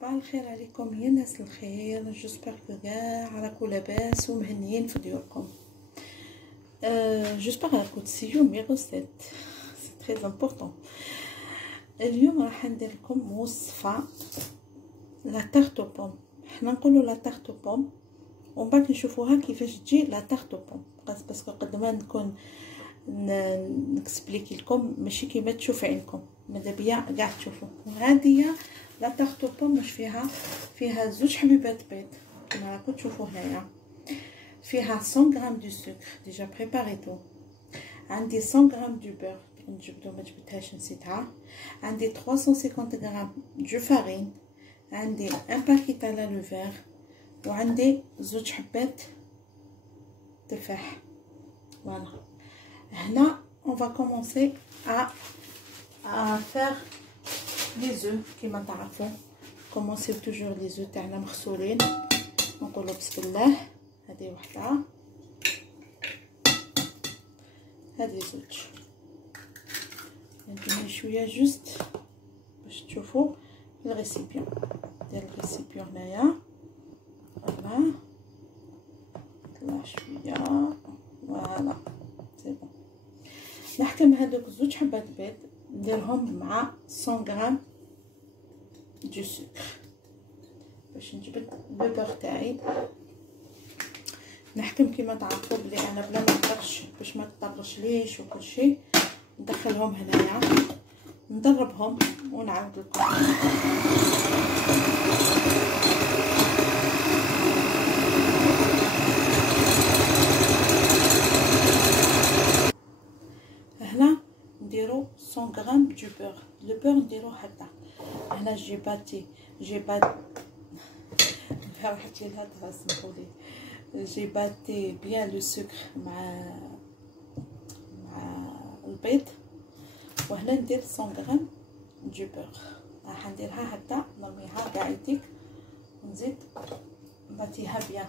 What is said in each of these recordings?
صباح الخير عليكم يا ناس الخير. جوسبر كو كاع راكو لاباس ومهنيين في ديوركم. جوسبر راكو تسيو مي غوسيت سي تري امبورطون. اليوم راح ندير لكم وصفه لا تارت بوم. حنا نقولوا لا تارت بوم ومن بعد نشوفوها كيفاش تجي لا تارت بوم، باسكو قد ما نكون نكسبليكي لكم ماشي كيما تشوف عينكم، ماذا بيا كاع تشوفوا. وهذه لا تارت بوم واش فيها زوج حبيبات بيض كما راكم تشوفوا هنايا، فيها 100 غرام دو سكر ديجا بريباريتو، عندي 100 غرام دو بور نجبدو ما جبدتهاش نسيتها، عندي 350 غرام دو فارين، عندي ان باكي تاع لا لوفير، وعندي زوج حبات تفاح. فوالا هنا on va commencer à faire les œufs كما تعرفوا. كومونسيو توجور لي زو تاعنا مغسولين، نقولوا بسم الله. هذه وحده، هذه زوج. ندير شويه جوست باش تشوفوا الريسيبيون. دير الريسيبيون هنايا، فوالا طلع شويه، فوالا سي بون. نحكم هذوك زوج حبات بيض نديرهم مع 100 غرام دو سكر باش نجبد لو بور تاعي. نحكم كيما تعرفوا بلي انا بلا ما نطرش باش ما تطرش ليش وكل شيء. ندخلهم هنايا نضربهم ونعاود لكم. هنا نديرو 100 غرام دو بور. لو بور نديرو هكا. هنا جي باتي راحت لي الهضره سمحولي. جي باتي بيان لو سكر مع البيض، وهنا ندير 100 غرام دو بور. راح نديرها هكا، نرميها كاع يديك ونزيد نباتيها بيان.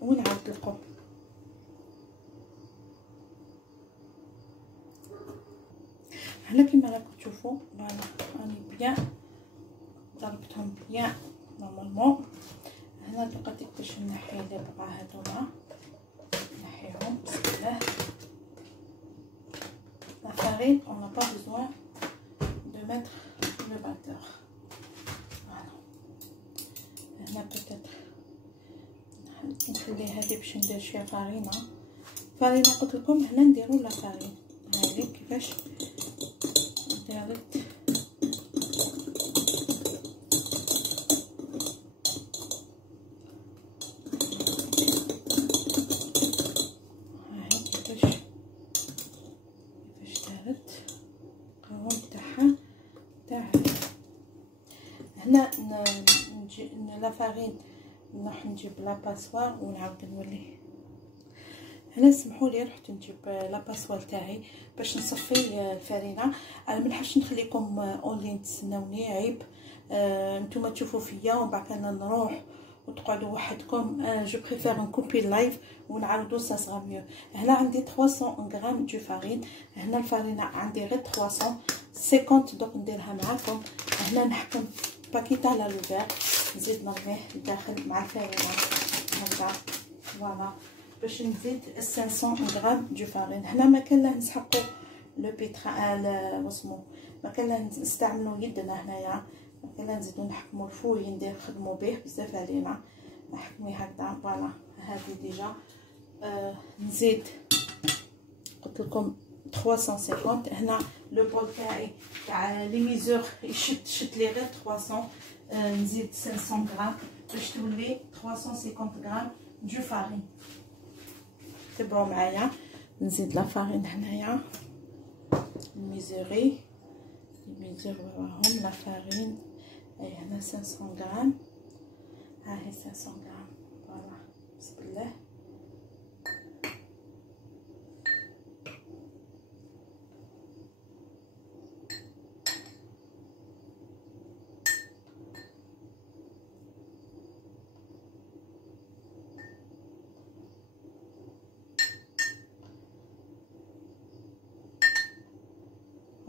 ونعاود لكم. هنا كيما راكم تشوفوا فوالا راني بيان ضربتهم بيان نورمالمون. هنا دقيقه باش نحي لي بقع هذوما، نحيهم بسم الله. لا فارين on n'a pas besoin de mettre le batteur. voilà. هنا peut-être نخلي هذه باش ندير شويه فارينه. قلت لكم هنا نديروا لا فارين. هذه كيفاش دارت. هاي كيفاش دارت القوام تاعها تاع هنا. نجي لا فارين نروح نجيب لا باسوار ونعاود نولي. هنا سمحوا لي رحت نجيب لا باسوار تاعي باش نصفي الفارينه. انا ما نحبش نخليكم اونلاين تسناوني، عيب. نتوما تشوفوا فيا ومن بعد انا نروح وتقعدوا وحدكم. جو بريفير نكوبي لايف ونعاودو سا صغا ميو. هنا عندي 300 غرام دو فارين. هنا الفارينه عندي غير 350 دوك نديرها معاكم. هنا نحكم باكي تاع لا لوفير نزيد نرميه لداخل مع الفارينه هكذا. فوالا باش نزيد 500 غرام دو فارين. هنا ما كان له نسحقوا لو بيترا واسمو، ما كان له نستعملوا يدنا هنايا، ما كان له نزيدو نحكموا الفوي ندير نخدموا به بزاف علينا. نحكمي هكذا. فوالا هذه ديجا. نزيد قلت لكم 350. هنا لو بول تاعي تاع لي ميزور شت لي غير 300. نزيد 500 غرام باش تولي 350 غرام دو فارين. تبعوا معايا. نزيد لا فارين هنايا الميزوري وراهم لا فارين. اي هنا 500 غرام. ها هي 500 غرام. فوالا بسم الله.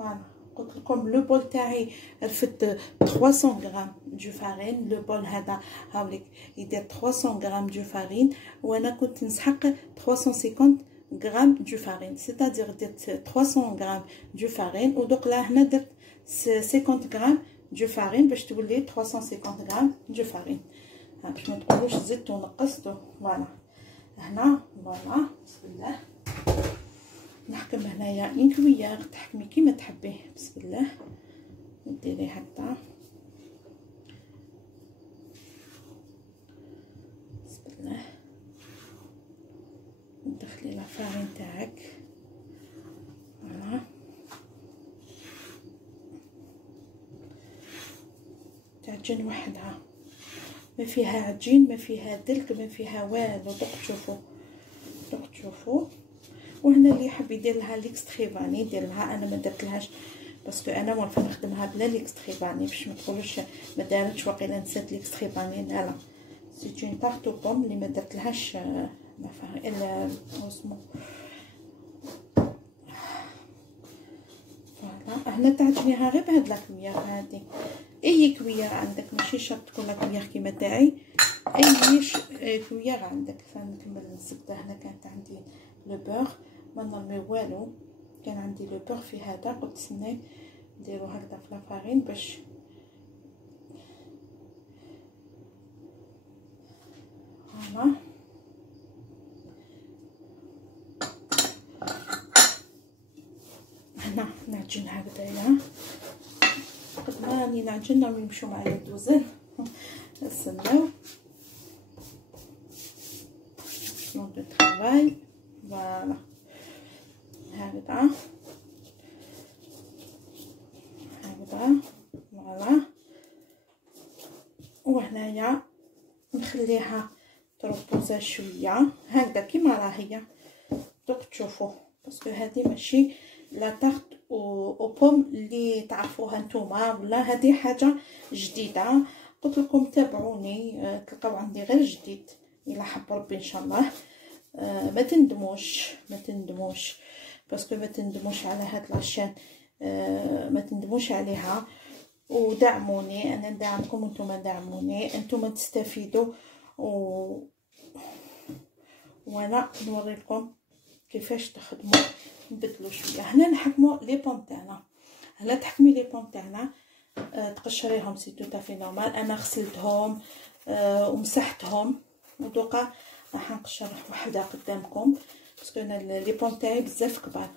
فوالا قلت لكم لو بول تاعي رفد 300 غرام دو فارين. لو بول هذا هاوليك يدير 300 غرام دو فارين، وانا كنت نسحق 350 غرام دو فارين، سيتادير درت 300 غرام دو فارين، ودوك لا هنا درت 50 غرام دو فارين باش تولي 350 غرام دو فارين. باش ما تقولوش زدت ونقصت. فوالا هنا فوالا بسم الله نحكم هنايا ان كويار، تحكمي كيما تحبيه. بسم الله وديري هكذا. بسم الله ندخلي لا فارين تاعك. فوالا تعجن وحدها، ما فيها عجين، ما فيها دلك، ما فيها والو. دوك تشوفوا دوك تشوفوا. وهنا اللي يحب يدير لها ليكستري فاني يدير لها، انا ما درتلهاش باسكو انا موالفه نخدمها بلا ليكستري فاني باش ما تقولوش ما دارتش واقيلا نسات ليكستري فاني. لا لا سي اون تارت او بوم اللي ما درتلهاش ما فاهم الا اسمو. فوالا هنا تعجنيها غير بهاد لا كويار هادي، اي كويار عندك، ماشي شرط تكون لا كويار كيما تاعي، اي كويار عندك. فنكمل الزبده. هنا كانت عندي لو بور، ما نرمي والو، كان عندي لو بور في هذا، قلت سناي نديرو هكذا في لافارين باش فوالا. هنا نعجن هكذايا، قد ما راني نعجن راهم يمشيو معايا الدوزن. نستناو نون دو طرافاي. فوالا هكذا هكذا. فوالا وهنايا نخليها تربوزا شويه هكذا كيما راهي. دوك تشوفوا باسكو هذه ماشي لا تارت او بوم اللي تعرفوها نتوما، ولا هذه حاجه جديده. قلت لكم تابعوني تلقاو عندي غير جديد الى حب ربي ان شاء الله. ما تندموش ما تندموش باسكو ما تندموش على هاد لاشين، ما تندموش عليها. ودعموني انا ندعمكم وانتم دعموني، انتم تستفيدوا وانا نوريكم كيفاش تخدموا. نبدلوا شويه. هنا نحكموا لي بون تاعنا. هنا تحكمي لي بون تاعنا تقشريهم سي تو تافي نورمال. انا غسلتهم ومسحتهم، ودوكا راح نقشر وحده قدامكم باسكو انا لي بون تاعي بزاف كبار.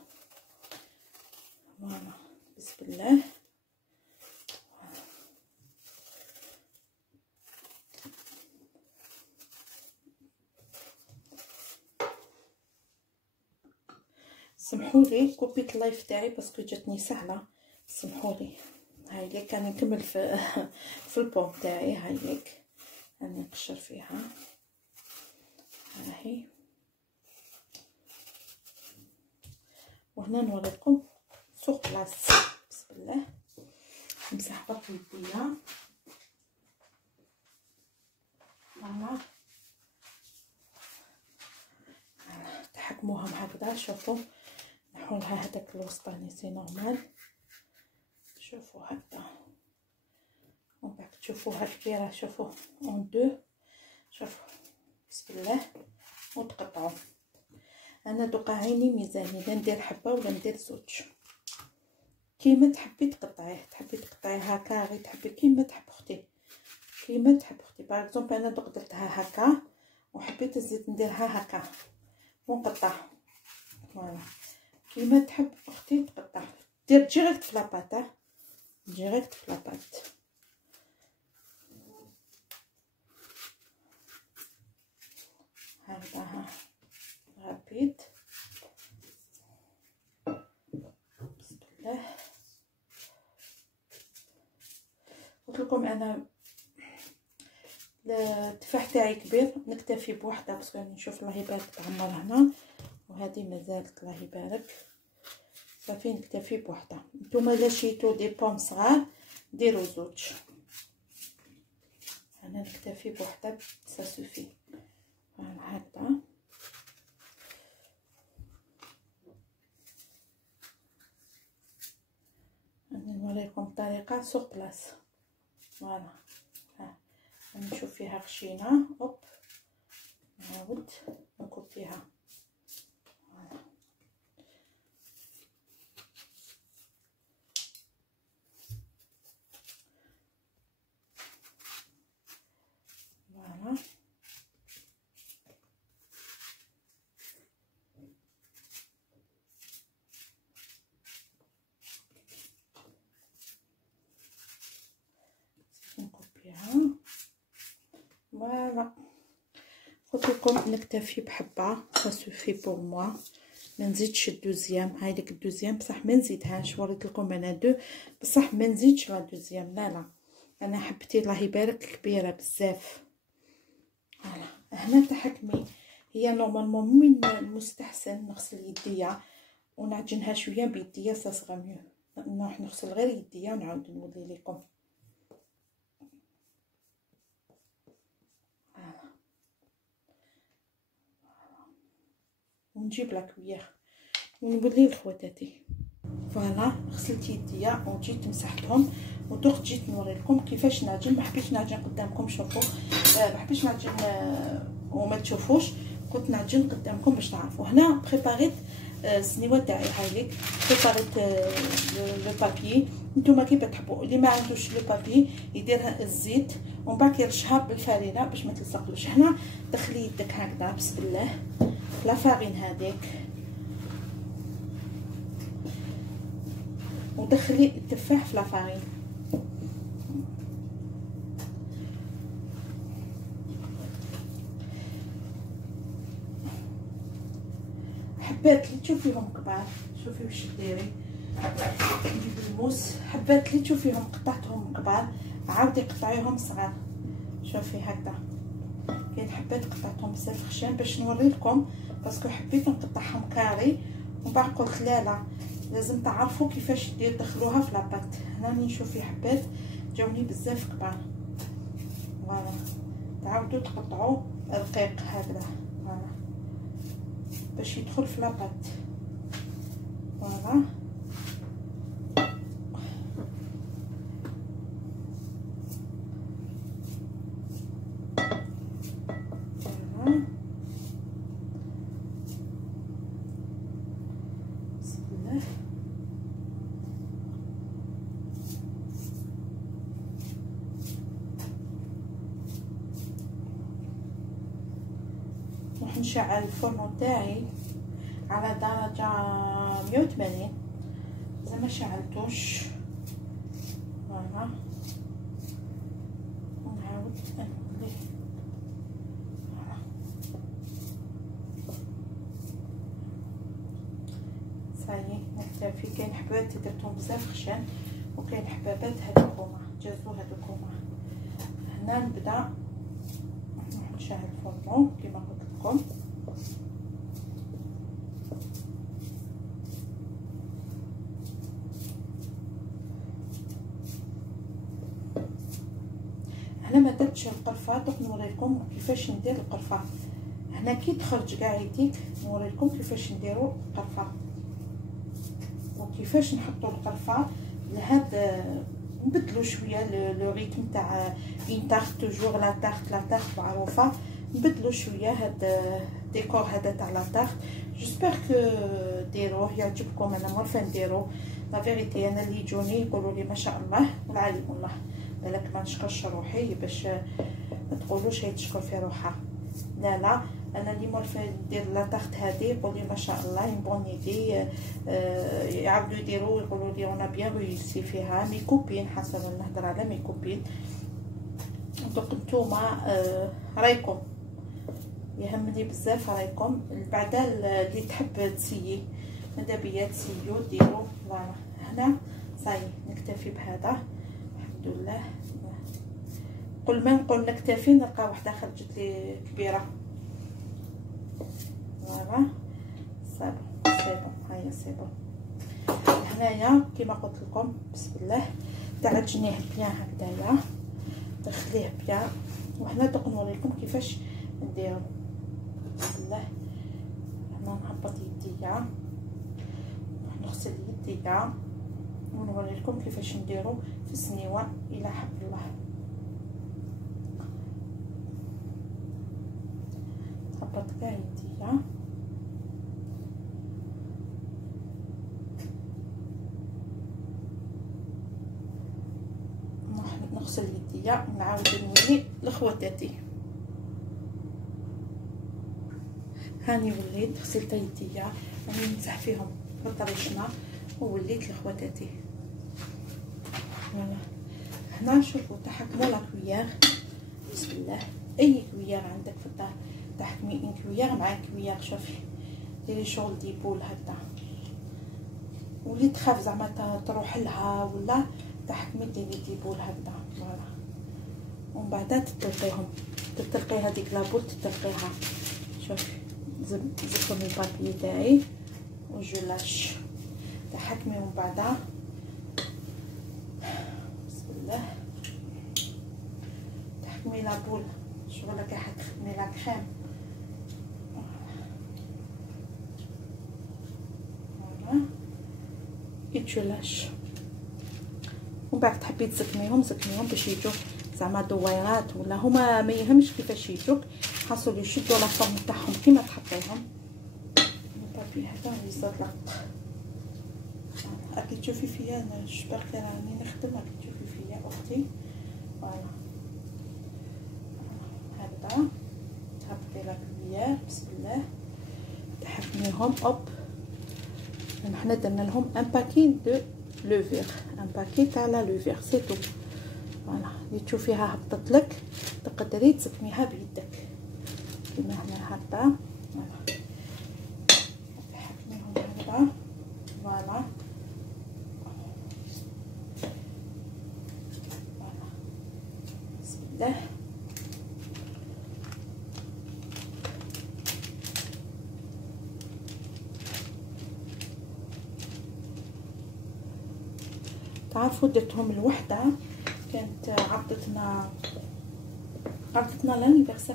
فوالا بسم الله. سمحولي كوبيت اللايف تاعي باسكو جاتني سهله، سمحولي. هاي ليك انا نكمل في البوم تاعي. هاي ليك راني نقشر فيها. هاهي وهنا نوريكم سوق بلاص. بسم الله نمسح برك يديا. فوالا تحكموهم هكذا. شوفوا نحولها هذاك الوسطاني سي نورمال. شوفوا هكذا ومن بعد تشوفوها كبيره. شوفوا اون دو. شوفوا بسم الله وتقطعوا. انا دوكا عيني ميزاني، لا ندير حبه ولا ندير زوج، كيما تحبي تقطعيه. تحبي تقطعيها كاري، تحبي كيما تحب اختي، كيما تحب اختي. باغ اكزومبل انا دوك درتها هكا وحبيت نزيد نديرها هكا ونقطع. فوالا كيما تحب اختي تقطع. دير ديريكت في لاباط، ديريكت في لاباط. هكذا رابيد. بسم الله. قلت لكم انا التفاح تاعي كبير، نكتفي بوحده باسكو نشوف الله يبارك تعمر هنا، وهذه مازالت الله يبارك. صافي نكتفي بوحده. نتوما الا شيتو دي بوم صغار ديروا زوج. انا نكتفي بوحده سا سوفي. هكذا الطريقه سوق بلاص. فوالا ها نشوف فيها خشينه هوب نعاود نكب فيها. فوالا نكوبيها. فوالا قلت لكم نكتفي بحبه سا سوفي بور موا، ما نزيدش الدوزيام. هاي ديك الدوزيام بصح ما نزيدهاش، وريت لكم انا دو بصح ما نزيدش لا دوزيام. لا انا حبتي الله يبارك كبيره بزاف. فوالا هنا تحكمي هي نورمالمون من المستحسن نغسل يديا ونعجنها شويه بيديا صغيره ميو. نروح نغسل غير يديا ونعاود نولي لكم. ونجيب لاكويير ونولي لخواتاتي. فوالا غسلت يديا وجيت مسحتهم ودوقت جيت نوري لكم كيفاش نعجن. ما حبيتش نعجن قدامكم شوفوا، ما حبيتش نعجن وما تشوفوش، قلت نعجن قدامكم باش تعرفوا. هنا بريباريت السنيوه تاعي هاي ليك، بريباريت لو بابي. نتوما كيف تحبوا، اللي ما عندوش لو بابي يديرها الزيت ومن بعد يرشها بالفارينه باش ما تلصقلوش. هنا دخلي يدك هكذا بسم الله لا فارين هذيك ودخلي التفاح في لافارين. حبات اللي تشوفيهم كبار شوفي واش ديري. نجيب الموس، حبات اللي تشوفيهم قطعتهم كبار عاودي قطعيهم صغار. شوفي هكذا كاين حبات قطعتهم بزاف خشان باش نوري لكم، باسكو حبيت نقطعهم كاري ومن بعد قلت لا لازم تعرفوا كيفاش تدخلوها في لاباط. هنا نشوف في حبات جاوني بزاف كبار. فوالا تعاودوا تقطعوا رقيق هكذا فوالا باش يدخل في لاباط. فوالا بسم الله. راح نشعل الفرن تاعي على درجة 180 اذا ما شعلتوش. فوالا ونعاود نولي. فوالا صايي نكتفي. كاين حبات درتهم بزاف خشان وكاين حبابات هذوكوما جازو هذوكوما. هنا نبدا نشعل الفرن كيما قلت لكم. هنا ما درتش القرفه، دوك نوريكم كيفاش ندير القرفه. هنا كي تخرج كاع يديك نوريكم كيفاش نديروا القرفه وكيفاش نحطوا القرفه لهاد. نبدلوا شويه لو ريتم تاع اون تارت توجور لا تارت معروفه. نبدلوا شويه هاد ديكور هذا تاع لا تارت. جيسبر كو ديروه يعجبكم. انا مورفه نديرو لا فيريتي. انا اللي يجوني يقولوا لي ما شاء الله والعليم الله، بالك ما نشكرش روحي باش ما تقولوش هي تشكر في روحها. لا انا اللي مورفه ندير لا تارت هذه يقول لي ما شاء الله اون بون ايدي. يعاودوا يديروا يقولوا لي انا بيان ريوسي فيها. مي كوبين حسب نهضر على مي كوبين. دونك نتوما رايكم يهمني بزاف رايكم. بعدا اللي تحب تسيي ماذا بيا تسيو ديروا. فوالا هنا صاي نكتفي بهذا الحمد لله. قل ما نقول نكتفي نلقى وحده خرجت لي كبيره. فوالا سيبون هيا سيبون. هنايا كيما قلت لكم بسم الله تعجنيه بيان هكذايا دخليه بيان. وهنا دوك نوريكم كيفاش نديرو. بسم الله هنا نهبط يديا نغسل يديا ونوري لكم كيفاش نديرو في السنيوه الى حب الله. هبط كاع يديا نغسل يديا ونعاود نولي لخواتاتي. هاني وليت غسلت يديا راني نمسح فيهم بطريشنا ووليت لخواتاتي. فوالا هنا شوفوا تحكموا لا كويير. بسم الله. اي كويير عندك في الدار تحكمي ان كويير مع كويير. شوفي ديري شغل ديبول هكذا، ولي تخاف زعما تروح لها ولا تحكمي ديري ديبول هكذا. فوالا ومن بعد تطلقي هذيك لابول تطلقيها. شوفي زقوني البابي تاعي وجلاش تحكمي ومن بعد بسم الله تحكمي لابول. شغل كي حتخدمي لا كريم. فوالا يتجلاش ومن بعد تحبي تزكميهم باش يجوا زعما دويرات ولا هما ما يهمش كيفاش يجوك، حاصل يشدوا لا فورم تاعهم كيما تحطيهم. البابي هذا يزلق. راكي تشوفي فيا انا جبرت راني نخدم، راكي تشوفي فيا اختي. فوالا هكذا تهبطي لا كويير. بسم الله تحكميهم. اوب حنا درنا لهم ان باكي دو لوفير، ان باكي تاع لا لوفير سي تو. فوالا اللي تشوفيها هبطت لك تقدري تسكميها بيدك كيما هنا هكذا. فوالا تحكميهم هكذا. فوالا بسم الله. تعرفوا درتهم الوحده كانت عرضتنا لانيفرسير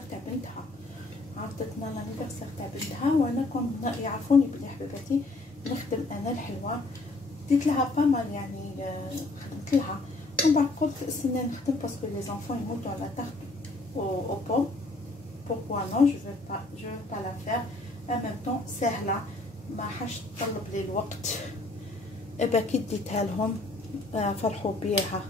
تاع بنتها، وانا كون يعرفوني بلي حبيباتي نخدم انا الحلوى. ديت لها فمال يعني خدمت لها ومن بعد قلت استنى نخدم باسكو لي زانفون يموتوا على تارت او بوم. pourquoi non je veux pas la faire en même temps سهله ما حاش تطلب لي الوقت. ابا كي ديتها لهم فرحوا بيها.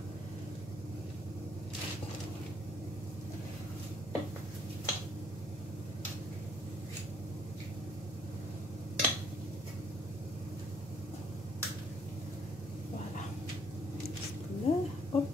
فوالا بسم الله. اوب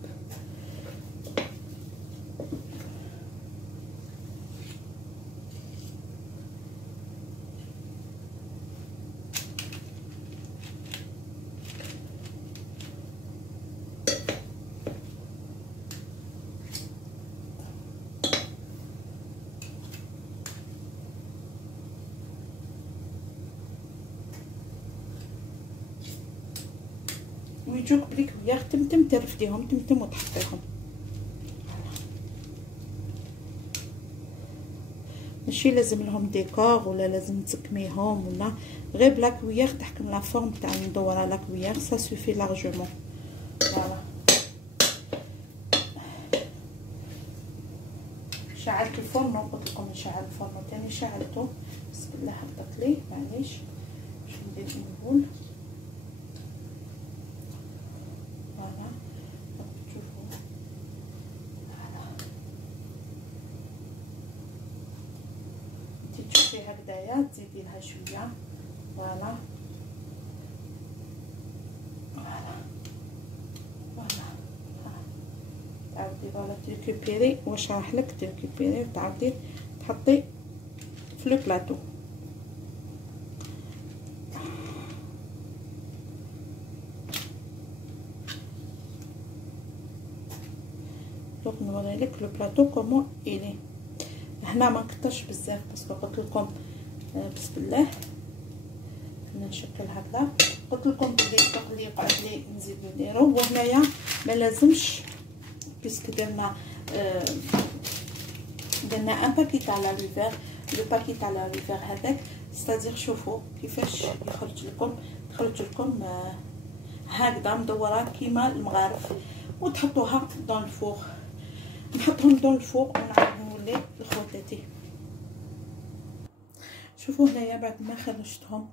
ويجوك بلي كويير تمتم ترفديهم تمتم وتحطيهم. ماشي لازم لهم ديكور ولا لازم تسكميهم ولا غير بلا كويير تحكم لا فورم تاع المدوره. لا كويير سا سوفي لارجومون. فوالا شعلت الفرن قلت لكم نشعل الفرن تاني شعلته. بسم الله هبطت لي معليش باش ندير نقول. فوالا تشوفوا فوالا انتي تشوفي هكذايا تزيدي لها شويه. فوالا تعاودي فوالا تريكوبيري واش راح لك تريكوبيري وتعاودي تحطي في لو بلاطو. دوك نوري لك لو بلاطو كومون الي. هنا ما نكترش بزاف باسكو قلت لكم بسم الله نشكل هكذا. قلت لكم بلي التقلي يقعد لي نزيد نديرو. وهنايا ما لازمش بيسك درنا ان باكي تاع لا لوفير. لو باكي تاع لا لوفير هذاك ستادير شوفوا كيفاش يخرج لكم هكذا مدوره كيما المغارف، وتحطوها دون الفوغ. نحطهم دون الفوغ ونعاود نولي لخواتاتي. شوفوا هنايا بعد ما خرجتهم،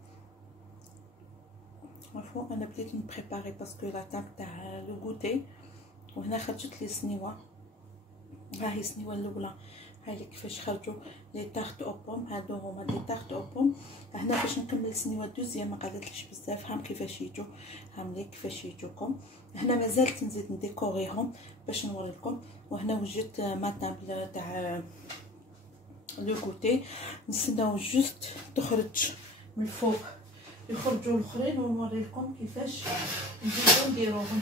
عرفوا انا بديت نبريباري باسكو لا تاع لو غوتي. وهنا خرجت لي سنيوه، ها هي السنيوه الاولى، هاي كيفاش خرجوا لي تارت او بوم. هادو هما لي تارت او بوم. هنا باش نكمل السنيوه الدوزيام ما قعدتليش بزاف، هام كيفاش يجوا، هام لي كيفاش يجوكم. هنا مازالت نزيد نديكوريهم باش نوريكم. وهنا وجدت ما طابل تاع لو غوتي، نستناو جوست تخرج من الفوق، يخرجوا الاخرين ونوريكم كيفاش نزيدو نديروهم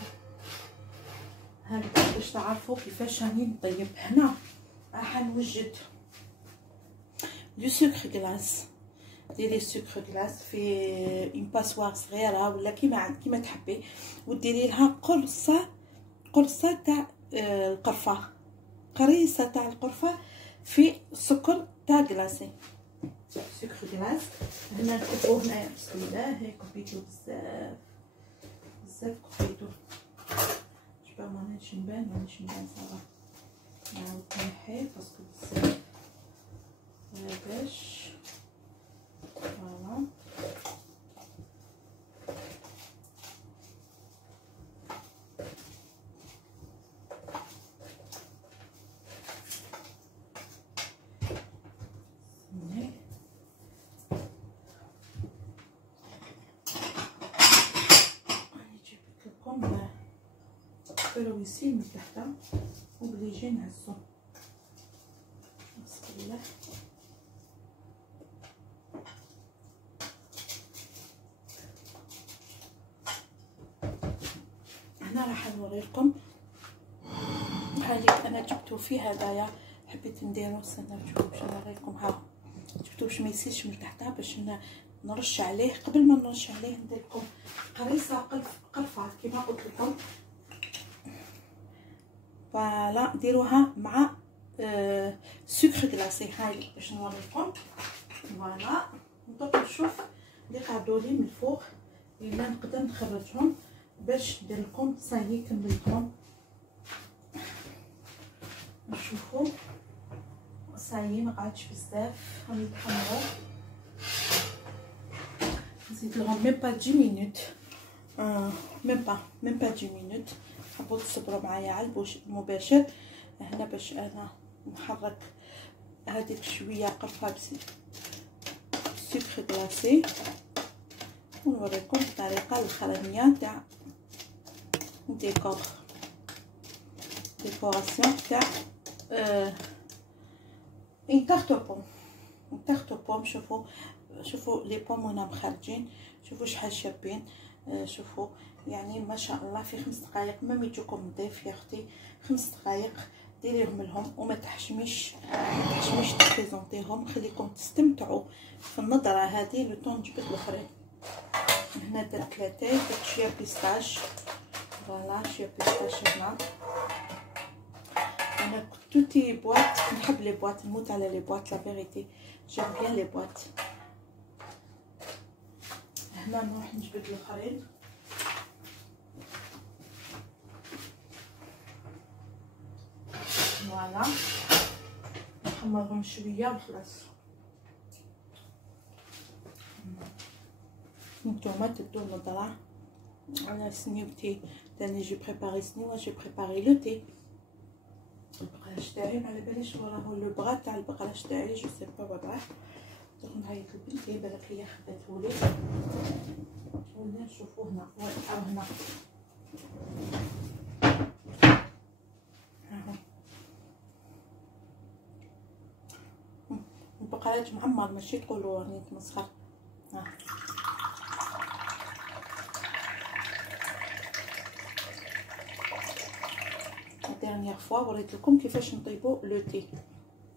هكذا باش تعرفوا كيفاش راني نطيب. هنا راح نوجد لو سكر غلاس. ديري سكر غلاس في اون باسوار صغيره ولا كيما تحبي، وديري لها قرصه تاع القرفه، قريصه تاع القرفه في السكر تاع غلاسي، سكر غلاس. هنا نكبو هنايا بسم الله، هي كبيتو بزاف بزاف كبيتو. شباب مانيش نبان صافا، نعاود نحي باسكو بزاف باش فوالا. الكرويسي من تحت وبليجي نهزو بسم الله. هنا راح نوريلكم هذيك انا جبتو في هدايا، حبيت نديرو استناو تشوفوا باش نوريلكم. ها جبتو باش ما يسيلش من تحت، باش نرش عليه. قبل ما نرش عليه ندير لكم قريصه قرفه كيما قلت لكم. فوالا ديروها مع سكر غلاسي. هاي باش نوريكم. فوالا ندوق نشوف اللي قعدوا لي من الفوق الا نقدر نخرجهم باش ندير لكم. صايي كملتهم، نشوفوا صايي ما قعدش بزاف، راني يتحمروا. نزيد لهم ميم با 10 مينوت، ميم با 10 مينوت. حبوا تصبروا معايا على المباشر. هنا باش انا نحرك هذيك شويه قرفه سكر غلاسي، ونوريكم الطريقه الاخرانيه تاع ديكوراسيون تاع اون تارت بوم. شوفوا لي بوم وانا مخرجين، شوفوا شحال شابين. شوفوا يعني ما شاء الله في 5 دقائق ما يجوكم نظيف يا اختي. 5 دقائق ديريهم لهم وما تحشميش تبريزونطيهم، خليكم تستمتعوا في النظره هذه لو طون جبت الاخرين. هنا درت لاتاي، درت شويه بيستاش. فوالا شويه بيستاش. هنا انا توتي بواط، نحب لي بواط، نموت على لي بواط لا فيريتي، جيم بيان لي بواط. هنا نروح نجبد الاخرين. فوالا نحمرهم شويه وخلاص. نتوما تبدو النظره على سنيوتي تاني. جي بريباري سنيوه، جي بريباري لو تي. البقلاش تاعي ما على باليش وراه لو بغا تاع البقلاش تاعي، جو سي با وضعه. دوك نعيط لبنتي بالك هي خداتهولي. ولا نشوفو هنا او هنا البقلاش معمر، ماشي تقولوا راني نتمسخر. ديرنيير فوا وريت لكم كيفاش نطيبوا لو تي،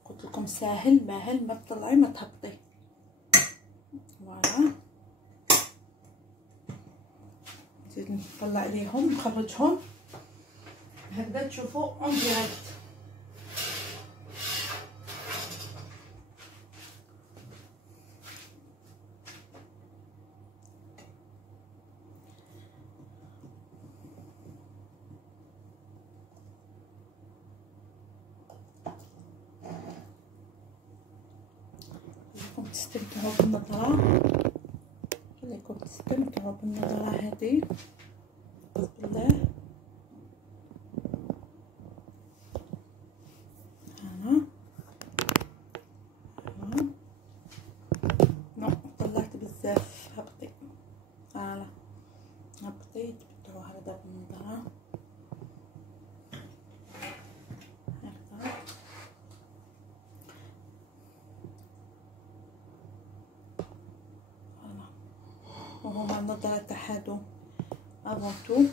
قلت لكم ساهل ماهل، ما تطلعي ما تهبطي. فوالا نزيد نطلع عليهم نخرجهم هكذا تشوفوا اون ديريكت. تستمتعوا بالنظرة، خليكم تستمتعوا بالنظرة هذه. بسم الله. ها طلعت بزاف، هبطي فوالا هبطي. تبدعوا هكذا بالنظرة هكذا. فوالا وهما النظرة تاع هادو افونتو،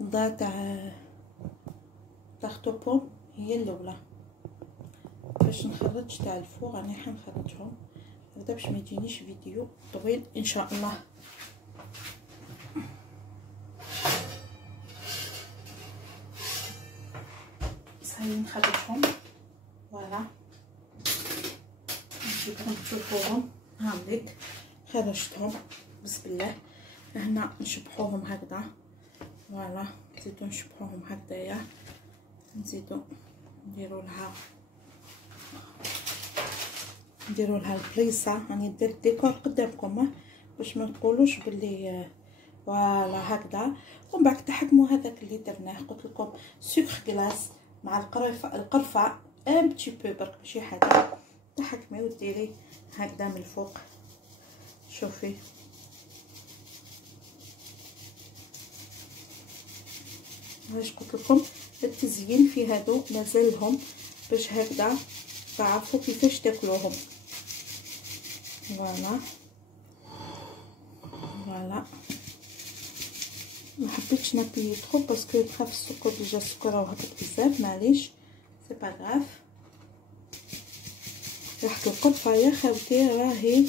النظرة تاع طوبو هي الاولى. باش نخرج تاع الفوق راني حنخرجهم هكذا باش ما يجينيش فيديو طويل ان شاء الله. هاي نخرجهم فوالا، نجيبهم تشوفوهم. هاوليك خرجتهم بسم الله. هنا نشبحوهم هكذا فوالا، نزيدو نشبحوهم هكذايا، نزيدو نديرو لها البليصه. راني درت ديكور قدامكم باش ما تقولوش بلي فوالا هكذا. ومن بعد تحكموا هذاك اللي درناه، قلت لكم سكر كلاص مع القرفه ان بتي بو برك ماشي حاجه. تحكمي وديري هكذا من الفوق. شوفي واش قلت لكم، التزيين في هادو مازالهم باش هكذا تعرفوا كيفاش تاكلوهم. فوالا فوالا ما حبيتش نابيي ترو باسكو نخاف السكر ديجا السكر راه هبط بزاف، معليش سي با غاف. ريحه القرفه يا خاوتي راهي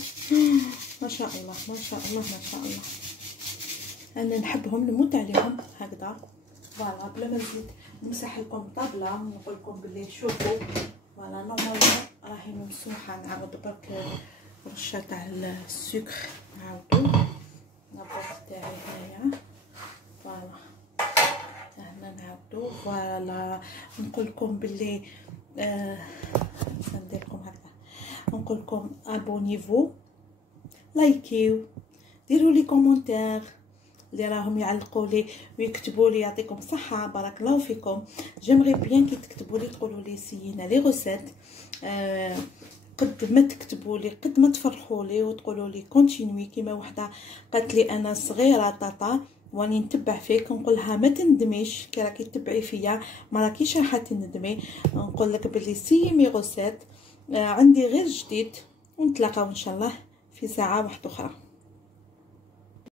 ما شاء الله ما شاء الله ما شاء الله. انا نحبهم نموت عليهم هكذا فوالا، بلا ما نزيد نمسح لكم طابله ونقول لكم بلي شوفوا فوالا. نورمالمون راهي ممسوحه، نعاود برك رشه تاع السكر نعاودو لابوط تاعي هنايا فوالا. هنا نعاودو فوالا. نقول لكم بلي ندير لكم هكذا، نقول لكم ابونيفو، لايكيو، ديروا لي كومونتير اللي راهم يعلقوا لي ويكتبوا لي يعطيكم الصحه بارك الله فيكم. جيمري بيان كي تكتبوا لي تقولوا لي سينا لي غوسيت، قد ما تكتبوا لي قد ما تفرحوا لي وتقولوا لي كونتينوي. كيما وحده قالت لي انا صغيره طاطا واني نتبع فيك، نقول لها ما تندميش كي راكي تتبعي فيا، ما راكيش راح تندمي. نقول لك بلي سي مي غوسيت عندي غير جديد، ونتلاقاو ان شاء الله في ساعه واحده اخرى.